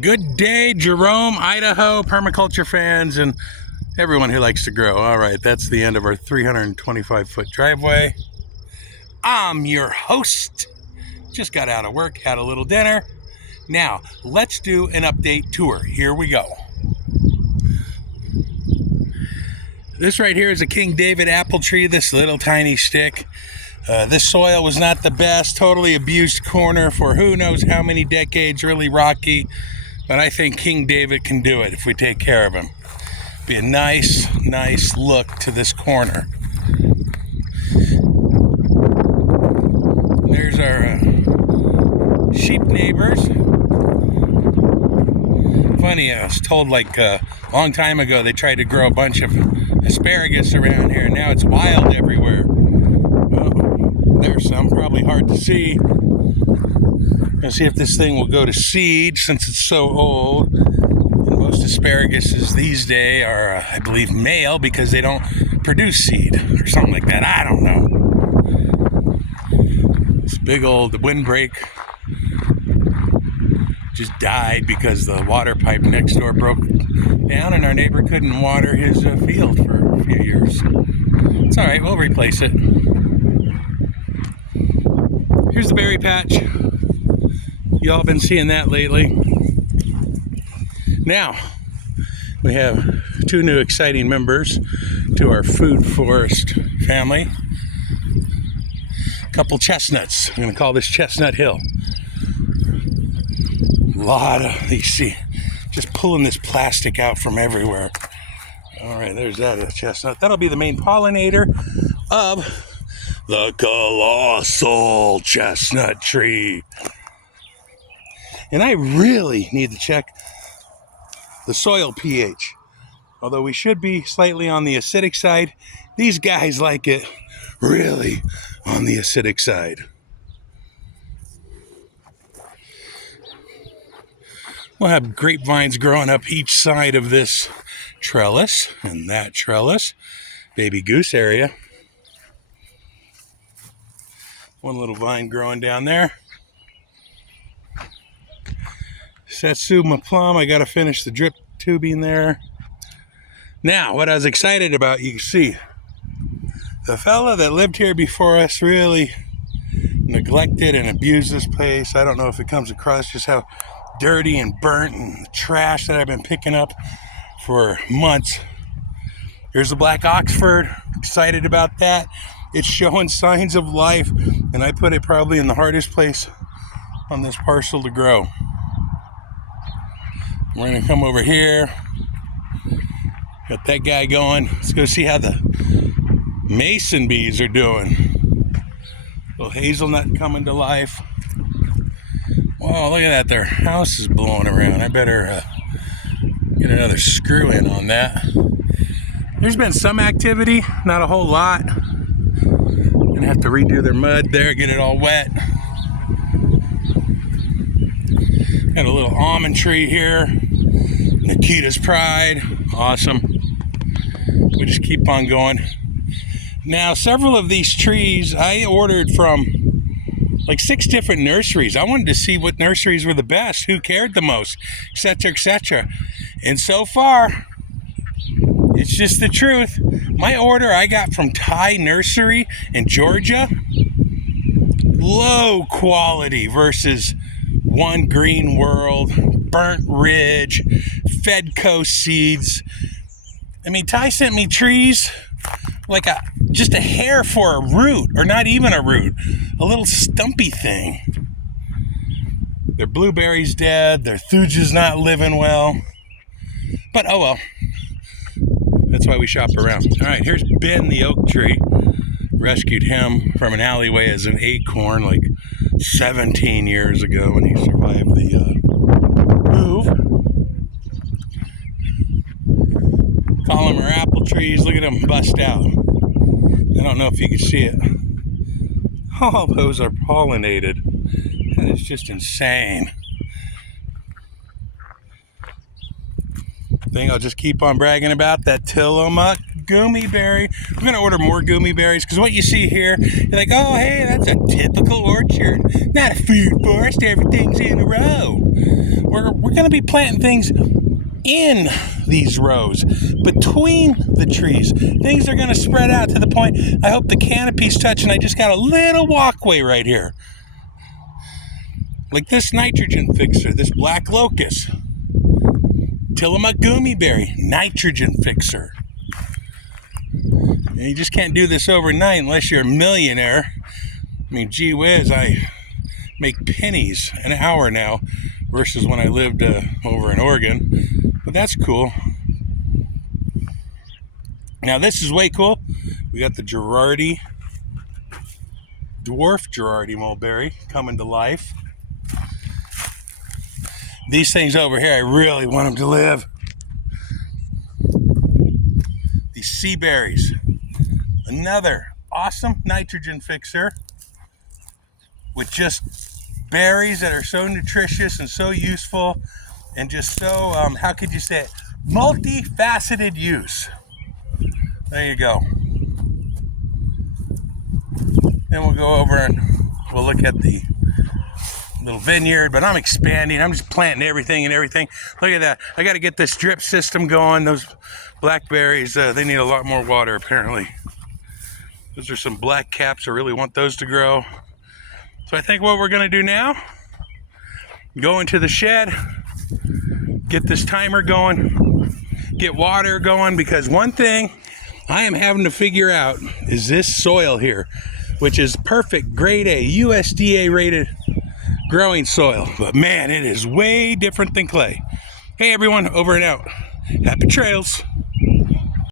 Good day, Jerome, Idaho, permaculture fans, and everyone who likes to grow. All right, that's the end of our 325-foot driveway. I'm your host. Just got out of work, had a little dinner. Now, let's do an update tour. Here we go. This right here is a King David apple tree, this little tiny stick. This soil was not the best, totally abused corner for who knows how many decades, really rocky. But I think King David can do it if we take care of him. Be a nice look to this corner. There's our sheep neighbors. Funny, I was told like a long time ago they tried to grow a bunch of asparagus around here, and now it's wild everywhere. Well, there's some, probably hard to see. Let's see if this thing will go to seed since it's so old. And most asparaguses these days are, I believe, male because they don't produce seed or something like that. I don't know. This big old windbreak just died because the water pipe next door broke down and our neighbor couldn't water his field for a few years. It's all right, we'll replace it. Here's the berry patch. Y'all been seeing that lately. Now, we have two new exciting members to our food forest family. A couple chestnuts. I'm going to call this Chestnut Hill. A lot of, you see, just pulling this plastic out from everywhere. All right, there's that chestnut. That'll be the main pollinator of the colossal chestnut tree. And I really need to check the soil pH. Although we should be slightly on the acidic side, these guys like it really on the acidic side. We'll have grapevines growing up each side of this trellis and that trellis. Baby goose area. One little vine growing down there. Satsuma plum, I got to finish the drip tubing there. Now, what I was excited about, you can see, the fella that lived here before us really neglected and abused this place. I don't know if it comes across just how dirty and burnt and trash that I've been picking up for months. Here's the Black Oxford, excited about that. It's showing signs of life, and I put it probably in the hardest place on this parcel to grow. We're going to come over here. Got that guy going. Let's go see how the mason bees are doing. Little hazelnut coming to life. Whoa, look at that. Their house is blowing around. I better get another screw in on that. There's been some activity, not a whole lot. Gonna have to redo their mud there, get it all wet. Got a little almond tree here. Nikita's Pride. Awesome. We just keep on going. Now, several of these trees I ordered from like 6 different nurseries. I wanted to see what nurseries were the best, who cared the most, etc., etc. And so far, it's just the truth. My order I got from Thai Nursery in Georgia, low quality versus One Green World, Burnt Ridge, Fedco seeds. I mean, Ty sent me trees like just a hair for a root, or not even a root, a little stumpy thing. Their blueberry's dead, their thuja's not living well. But oh well. That's why we shop around. All right, here's Ben the oak tree. Rescued him from an alleyway as an acorn like 17 years ago when he survived the move. Call them our apple trees. Look at them bust out. I don't know if you can see it. All those are pollinated. That is just insane. I think I'll just keep on bragging about that Tillamook gummy berry. We're going to order more gummy berries because what you see here, you're like, oh, hey, that's a typical orchard. Not a food forest. Everything's in a row. we're going to be planting things in these rows, between the trees. Things are going to spread out to the point I hope the canopy's touching. I just got a little walkway right here. Like this nitrogen fixer, this black locust. Tillamook goomyberry, nitrogen fixer. And you just can't do this overnight unless you're a millionaire. I mean, gee whiz, I make pennies an hour now versus when I lived over in Oregon. But that's cool. Now this is way cool. We got the dwarf Girardi mulberry coming to life. These things over here, I really want them to live. These sea berries, another awesome nitrogen fixer with just berries that are so nutritious and so useful and just so, how could you say it, multifaceted use. There you go. Then we'll go over and we'll look at the little vineyard, but I'm expanding. I'm just planting everything and everything. Look at that. I got to get this drip system going. Those blackberries, they need a lot more water apparently. Those are some black caps. I really want those to grow. So I think what we're going to do now, go into the shed, get this timer going, get water going, because one thing I am having to figure out is this soil here, which is perfect grade A, USDA rated growing soil, but man, it is way different than clay. Hey everyone, over and out. Happy trails.